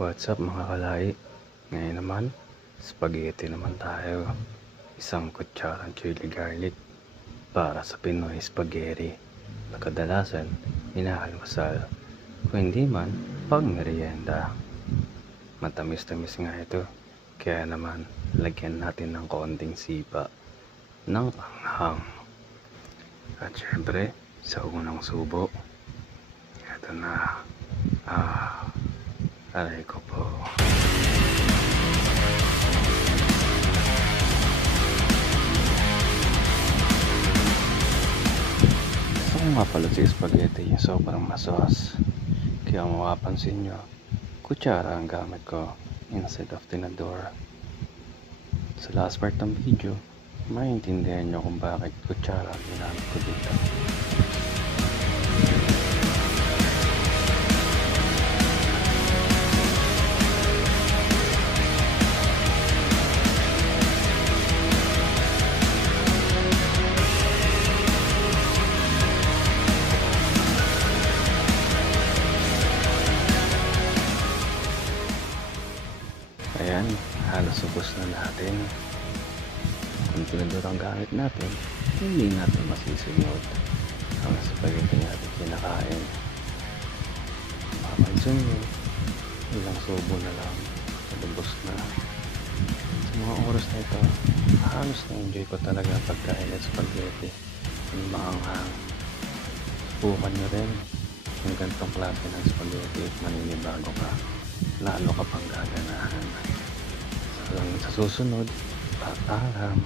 What's up mga kalai? Ngayon naman, spaghetti naman tayo. Isang kutsarang chili garlic para sa Pinoy spaghetti na kadalasan inaalmusal. Kung hindi man, pag merienda. Matamis-tamis nga ito. Kaya naman, lagyan natin ng konting sipa ng anghang. At syempre, sa unang subo, ito na. Aray ko po. Gusto ko nga pala si spaghetti yung sobrang masos. Kaya mapapansin nyo, kutsara ang gamit ko instead of tinador. Sa last part ng video, maintindihan nyo kung bakit kutsara ang ginamit ko dito. Ayan, halos ubos na natin. Kung tinador ang gamit natin, hindi natin masisunod ang spaghetti natin kinakain. Mapansin nyo, ilang subo na lang, ubos na. Sa mga oras na ito, halos na-enjoy ko talaga ang pagkain ng spaghetti. Ang maanghang. Subukan nyo rin yung ganitong klase ng spaghetti at maninibago ka. Lalo ka pang gaganahan. Sa susunod, paalam.